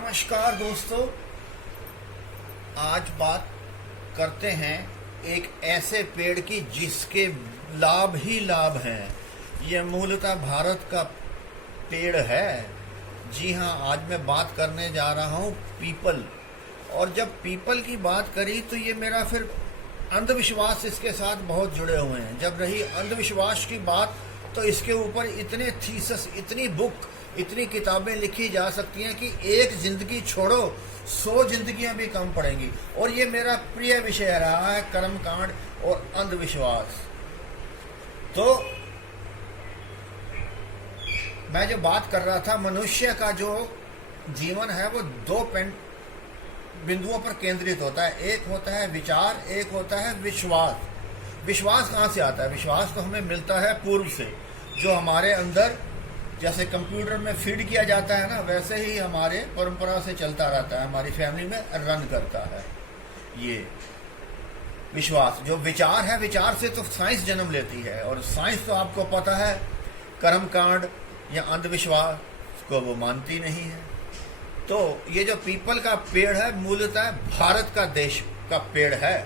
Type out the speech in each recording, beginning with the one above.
नमस्कार दोस्तों, आज बात करते हैं एक ऐसे पेड़ की जिसके लाभ ही लाभ हैं। ये मूलतः भारत का पेड़ है। जी हाँ, आज मैं बात करने जा रहा हूँ पीपल। और जब पीपल की बात करी तो ये मेरा फिर अंधविश्वास इसके साथ बहुत जुड़े हुए हैं। जब रही अंधविश्वास की बात तो इसके ऊपर इतने थीसिस, इतनी बुक, इतनी किताबें लिखी जा सकती हैं कि एक जिंदगी छोड़ो 100 जिंदगियां भी कम पड़ेंगी। और ये मेरा प्रिय विषय रहा है, कर्मकांड और अंधविश्वास। तो मैं जो बात कर रहा था, मनुष्य का जो जीवन है वो दो बिंदुओं पर केंद्रित होता है। एक होता है विचार, एक होता है विश्वास। विश्वास कहाँ से आता है? विश्वास तो हमें मिलता है पूर्व से, जो हमारे अंदर जैसे कंप्यूटर में फीड किया जाता है ना, वैसे ही हमारे परंपरा से चलता रहता है, हमारी फैमिली में रन करता है ये विश्वास। जो विचार है, विचार से तो साइंस जन्म लेती है, और साइंस तो आपको पता है कर्मकांड या अंधविश्वास को वो मानती नहीं है। तो ये जो पीपल का पेड़ है मूलतः भारत का देश का पेड़ है।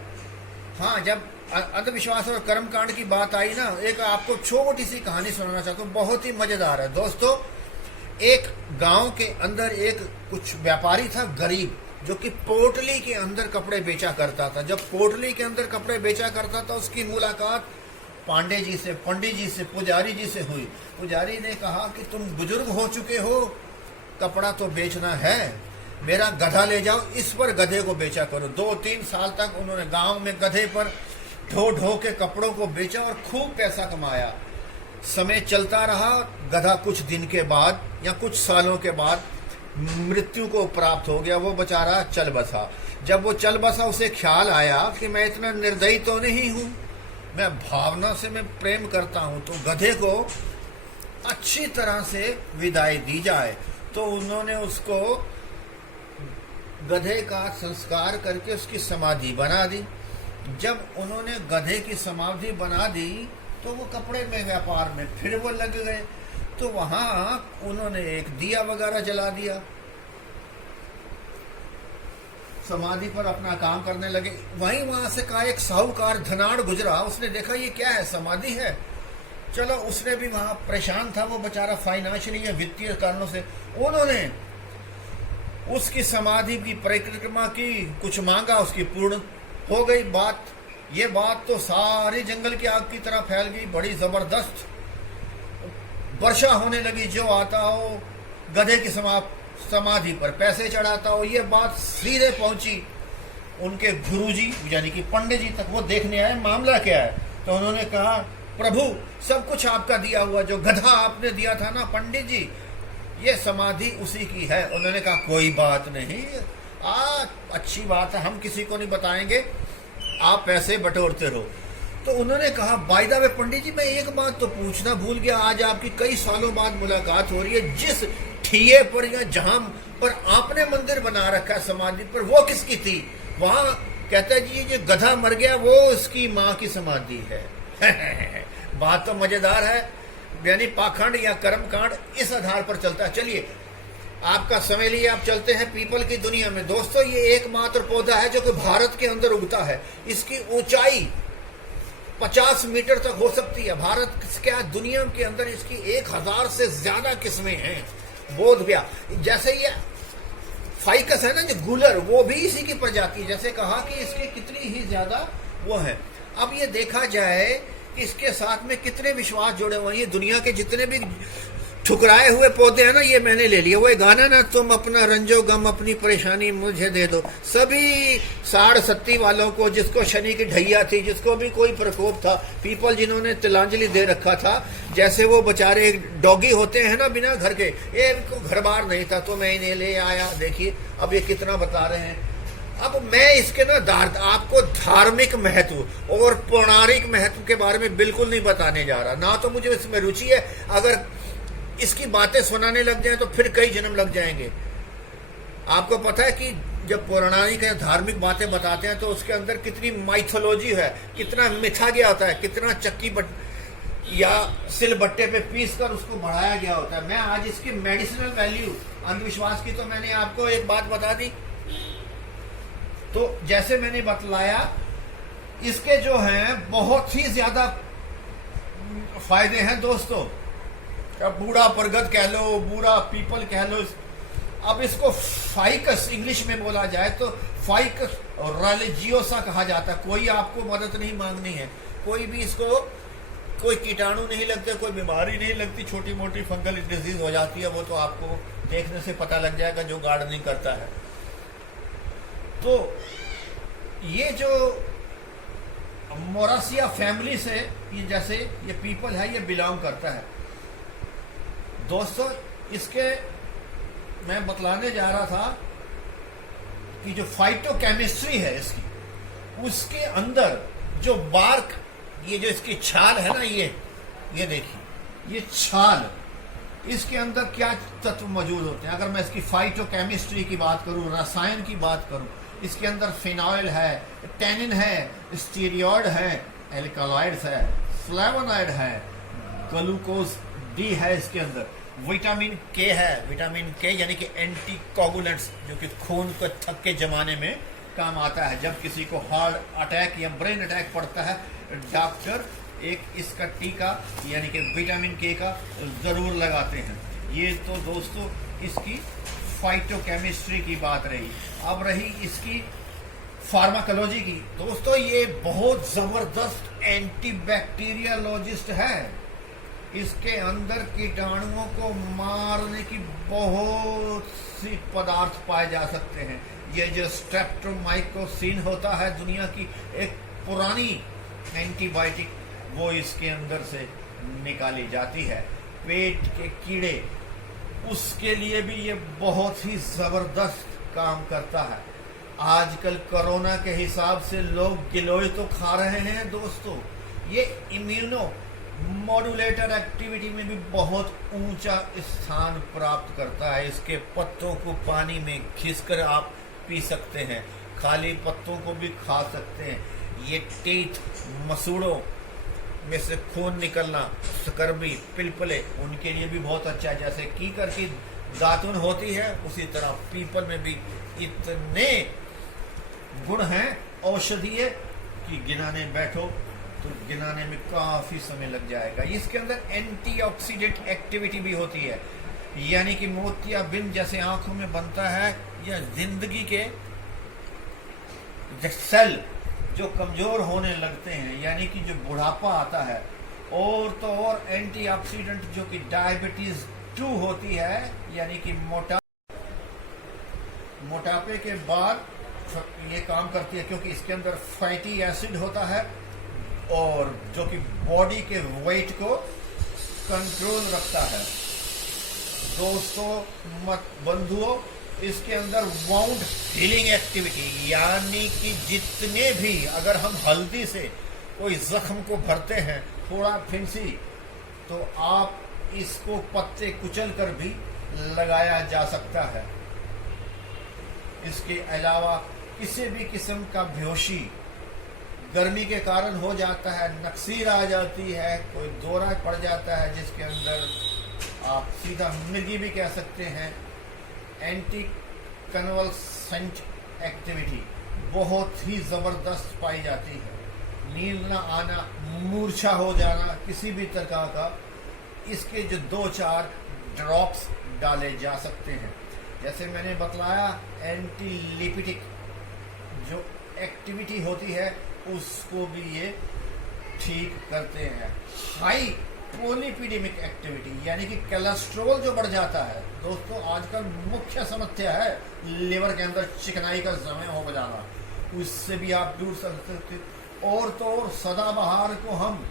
हाँ, जब अंधविश्वास और कर्मकांड की बात आई ना, एक आपको छोटी सी कहानी सुनाना चाहता हूँ, बहुत ही मजेदार है दोस्तों। एक गांव के अंदर एक कुछ व्यापारी था, गरीब, जो कि पोटली के अंदर कपड़े बेचा करता था। जब पोटली के अंदर कपड़े बेचा करता था, उसकी मुलाकात पांडे जी से, पंडित जी से, पुजारी जी से हुई। पुजारी ने कहा कि तुम बुजुर्ग हो चुके हो, कपड़ा तो बेचना है, मेरा गधा ले जाओ, इस पर गधे को बेचा करो। 2-3 साल तक उन्होंने गांव में गधे पर ढो ढो के कपड़ों को बेचा और खूब पैसा कमाया। समय चलता रहा। गधा कुछ दिन के बाद या कुछ सालों के बाद मृत्यु को प्राप्त हो गया। वो बेचारा चल बसा। जब वो चल बसा, उसे ख्याल आया कि मैं इतना निर्दयी तो नहीं हूं, मैं भावना से मैं प्रेम करता हूं, तो गधे को अच्छी तरह से विदाई दी जाए। तो उन्होंने उसको गधे का संस्कार करके उसकी समाधि बना दी। जब उन्होंने गधे की समाधि बना दी तो वो कपड़े में व्यापार में फिर वो लग गए। तो वहां उन्होंने एक दिया वगैरह जला दिया, समाधि पर अपना काम करने लगे। वहां से का एक साहूकार धनाड़ गुजरा, उसने देखा ये क्या है, समाधि है। चलो, उसने भी वहां परेशान था, वो बेचारा फाइनेंशियली या वित्तीय कारणों से। उन्होंने उसकी समाधि की परिक्रमा की, कुछ मांगा, उसकी पूर्ण हो गई बात। ये बात तो सारे जंगल की आग की तरह फैल गई, बड़ी जबरदस्त वर्षा होने लगी। जो आता हो गधे की समाधि पर पैसे चढ़ाता हो। ये बात सीधे पहुंची उनके गुरुजी यानी कि पंडित जी तक। वो देखने आए मामला क्या है। तो उन्होंने कहा, प्रभु सब कुछ आपका दिया हुआ, जो गधा आपने दिया था ना पंडित जी, ये समाधि उसी की है। उन्होंने कहा कोई बात नहीं, अच्छी बात है, हम किसी को नहीं बताएंगे, आप पैसे बटोरते रहो। तो उन्होंने कहा, बाय द वे पंडित जी, मैं एक बात तो पूछना भूल गया, आज आपकी कई सालों बाद मुलाकात हो रही है, जिस ठिये पर या जहां पर आपने मंदिर बना रखा है समाधि पर, वो किसकी थी? वहां कहता है जी ये गधा मर गया, वो इसकी माँ की समाधि है। बात तो मजेदार है, यानी पाखंड या कर्मकांड इस आधार पर चलता है। चलिए, आपका समय लिए आप चलते हैं पीपल की दुनिया में। दोस्तों, ये एकमात्र पौधा है जो कि भारत के अंदर उगता है। इसकी ऊंचाई 50 मीटर तक हो सकती है। भारत क्या, दुनिया के अंदर इसकी 1000 से ज्यादा किस्में हैं। बोधगया, जैसे ये फाइकस है ना, जो गुलर, वो भी इसी की प्रजाति है। जैसे कहा कि इसकी कितनी ही ज्यादा वो है। अब ये देखा जाए कि इसके साथ में कितने विश्वास जुड़े हुए हैं। ये दुनिया के जितने भी ठुकराए हुए पौधे हैं ना, ये मैंने ले लिए। वो गाना ना, तुम अपना रंजो गम अपनी परेशानी मुझे दे दो। सभी 60-70 वालों को, जिसको शनि की ढैया थी, जिसको भी कोई प्रकोप था, पीपल जिन्होंने तिलांजलि दे रखा था, जैसे वो बेचारे डॉगी होते हैं ना बिना घर के, इनको घर बार नहीं था तो मैं इन्हें ले आया। देखिए अब ये कितना बता रहे हैं। अब मैं इसके ना आपको धार्मिक महत्व और पौराणिक महत्व के बारे में बिल्कुल नहीं बताने जा रहा, ना तो मुझे इसमें रुचि है। अगर इसकी बातें सुनाने लग जाए तो फिर कई जन्म लग जाएंगे। आपको पता है कि जब पौराणिक या धार्मिक बातें बताते हैं तो उसके अंदर कितनी माइथोलॉजी है, कितना मिथा गया होता है, कितना या सिलबट्टे पे पीस कर उसको बढ़ाया गया होता है। मैं आज इसकी मेडिसिनल वैल्यू, अंधविश्वास की तो मैंने आपको एक बात बता दी। तो जैसे मैंने बतलाया, इसके जो हैं बहुत ही ज्यादा फायदे हैं दोस्तों। अब बूढ़ा बरगद कह लो, बूढ़ा पीपल कह लो, अब इसको फाइकस इंग्लिश में बोला जाए तो फाइकस रिलिजियोसा कहा जाता है। कोई आपको मदद नहीं मांगनी है, कोई भी इसको कोई कीटाणु नहीं लगते, कोई बीमारी नहीं लगती, छोटी मोटी फंगल डिजीज हो जाती है, वो तो आपको देखने से पता लग जाएगा जो गार्डनिंग करता है। तो ये जो मोरासिया फैमिली से ये जैसे ये पीपल है, ये बिलोंग करता है दोस्तों। इसके मैं बतलाने जा रहा था कि जो फाइटोकेमिस्ट्री है इसकी, उसके अंदर जो बार्क, ये जो इसकी छाल है ना, ये देखिए, ये छाल, इसके अंदर क्या तत्व मौजूद होते हैं। अगर मैं इसकी फाइटोकेमिस्ट्री की बात करूं, रसायन की बात करूं, इसके अंदर फिनॉइल है, टेनिन है, स्टीरियोड है, एल्कलॉइड्स है, फ्लेवोनॉइड है, ग्लूकोज डी है, इसके अंदर विटामिन के है। विटामिन के यानी कि एंटी कोगुलेंट्स, जो कि खून को थक के जमाने में काम आता है। जब किसी को हार्ट अटैक या ब्रेन अटैक पड़ता है, डॉक्टर एक इसका टीका यानी कि विटामिन के का जरूर लगाते हैं। ये तो दोस्तों इसकी फाइटोकेमिस्ट्री की बात रही। अब रही इसकी फार्माकोलॉजी की। दोस्तों ये बहुत जबरदस्त एंटीबैक्टीरियोलॉजिस्ट है। इसके अंदर कीटाणुओं को मारने की बहुत सी पदार्थ पाए जा सकते हैं। ये जो स्ट्रेप्टोमाइकोसिन होता है, दुनिया की एक पुरानी एंटीबायोटिक, वो इसके अंदर से निकाली जाती है। पेट के कीड़े, उसके लिए भी ये बहुत ही जबरदस्त काम करता है। आजकल कोरोना के हिसाब से लोग गिलोय तो खा रहे हैं दोस्तों। ये इम्यूनो मॉड्यूलेटर एक्टिविटी में भी बहुत ऊंचा स्थान प्राप्त करता है। इसके पत्तों को पानी में घिसकर आप पी सकते हैं, खाली पत्तों को भी खा सकते हैं। ये टीथ, मसूड़ों में से खून निकलना, स्कर्बी, पिलपले, उनके लिए भी बहुत अच्छा है। जैसे कीकर की दातुन होती है, उसी तरह पीपल में भी इतने गुण हैं औषधीय कि गिनाने बैठो तो गिनाने में काफी समय लग जाएगा। इसके अंदर एंटीऑक्सीडेंट एक्टिविटी भी होती है, यानी कि मोतियाबिंद जैसे आंखों में बनता है, या जिंदगी के सेल जो कमजोर होने लगते हैं, यानी कि जो बुढ़ापा आता है, और तो और एंटीऑक्सीडेंट जो कि डायबिटीज 2 होती है, यानी कि मोटापे के बाद ये काम करती है, क्योंकि इसके अंदर फैटी एसिड होता है और जो कि बॉडी के वेट को कंट्रोल रखता है। दोस्तों बंधुओं, इसके अंदर वाउंड हीलिंग एक्टिविटी, यानी कि जितने भी, अगर हम हल्दी से कोई जख्म को भरते हैं, थोड़ा फिंसी, तो आप इसको पत्ते कुचल कर भी लगाया जा सकता है। इसके अलावा किसी भी किस्म का बेहोशी गर्मी के कारण हो जाता है, नक्सीर आ जाती है, कोई दौरा पड़ जाता है, जिसके अंदर आप सीधा मिर्गी भी कह सकते हैं, एंटी कन्वल्सेंट एक्टिविटी बहुत ही जबरदस्त पाई जाती है। नींद न आना, मूर्छा हो जाना, किसी भी तरह का, इसके जो 2-4 ड्रॉप्स डाले जा सकते हैं। जैसे मैंने बतलाया, एंटी लिपिटिक जो एक्टिविटी होती है उसको भी ये ठीक करते हैं। हाई पोलिपिडेमिक एक्टिविटी, यानी कि कोलेस्ट्रॉल जो बढ़ जाता है दोस्तों, आजकल मुख्य समस्या है लिवर के अंदर चिकनाई का समय हो जाना, उससे भी आप दूर सकते। और तो और सदाबहार को हम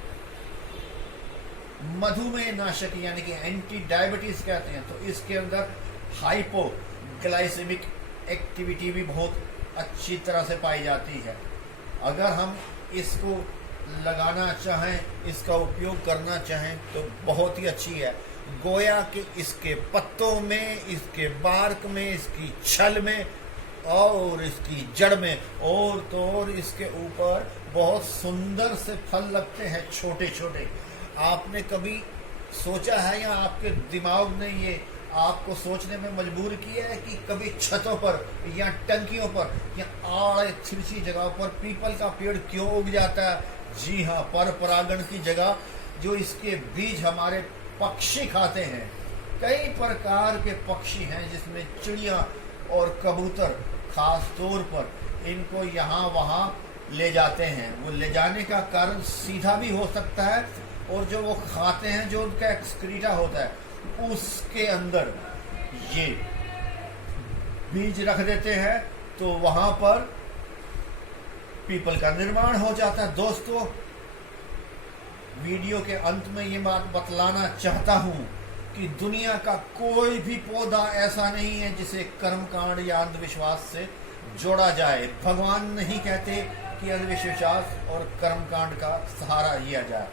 मधुमेह नाशक यानी कि एंटी डायबिटीज कहते हैं, तो इसके अंदर हाइपोग्लाइसेमिक एक्टिविटी भी बहुत अच्छी तरह से पाई जाती है। अगर हम इसको लगाना चाहें, इसका उपयोग करना चाहें, तो बहुत ही अच्छी है। गोया कि इसके पत्तों में, इसके बार्क में, इसकी छल में और इसकी जड़ में, और तो और इसके ऊपर बहुत सुंदर से फल लगते हैं छोटे छोटे। आपने कभी सोचा है या आपके दिमाग ने ये आपको सोचने में मजबूर किया है कि कभी छतों पर या टंकियों पर या आड़े तिरछी जगहों पर पीपल का पेड़ क्यों उग जाता है? जी हाँ, पर परागण की जगह जो इसके बीज हमारे पक्षी खाते हैं। कई प्रकार के पक्षी हैं जिसमें चिड़िया और कबूतर खास तौर पर इनको यहाँ वहाँ ले जाते हैं। वो ले जाने का कारण सीधा भी हो सकता है, और जो वो खाते हैं, जो उनका एक्सक्रीटा होता है, उसके अंदर ये बीज रख देते हैं, तो वहां पर पीपल का निर्माण हो जाता है। दोस्तों, वीडियो के अंत में ये बात बतलाना चाहता हूं कि दुनिया का कोई भी पौधा ऐसा नहीं है जिसे कर्मकांड या अंधविश्वास से जोड़ा जाए। भगवान नहीं कहते कि अंधविश्वास और कर्मकांड का सहारा लिया जाए।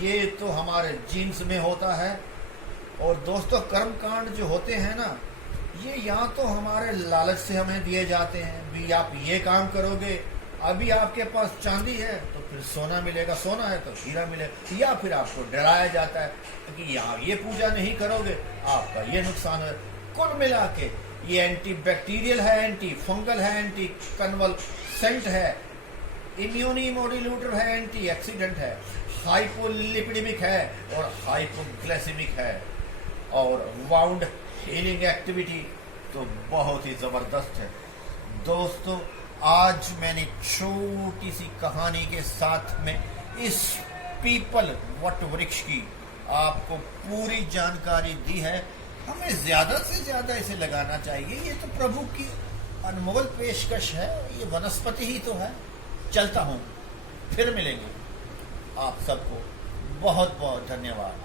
ये तो हमारे जीन्स में होता है। और दोस्तों, कर्मकांड जो होते हैं ना, ये यहाँ तो हमारे लालच से हमें दिए जाते हैं। भी आप ये काम करोगे, अभी आपके पास चांदी है तो फिर सोना मिलेगा, सोना है तो हीरा मिलेगा, या फिर आपको डराया जाता है कि यहाँ ये पूजा नहीं करोगे आपका ये नुकसान है। कुल मिला के ये एंटी बैक्टीरियल है, एंटी फंगल है, एंटी कन्वल्सेंट है, इम्यूनी मॉड्यूलेटर है, एंटी एक्सीडेंट है, हाइपोलिपिडेमिक है और हाइपोग्लाइसेमिक है, और वाउंड हीलिंग एक्टिविटी तो बहुत ही जबरदस्त है। दोस्तों, आज मैंने छोटी सी कहानी के साथ में इस पीपल वट वृक्ष की आपको पूरी जानकारी दी है। हमें ज्यादा से ज्यादा इसे लगाना चाहिए। ये तो प्रभु की अनमोल पेशकश है, ये वनस्पति ही तो है। चलता हूँ, फिर मिलेंगे। आप सबको बहुत बहुत धन्यवाद।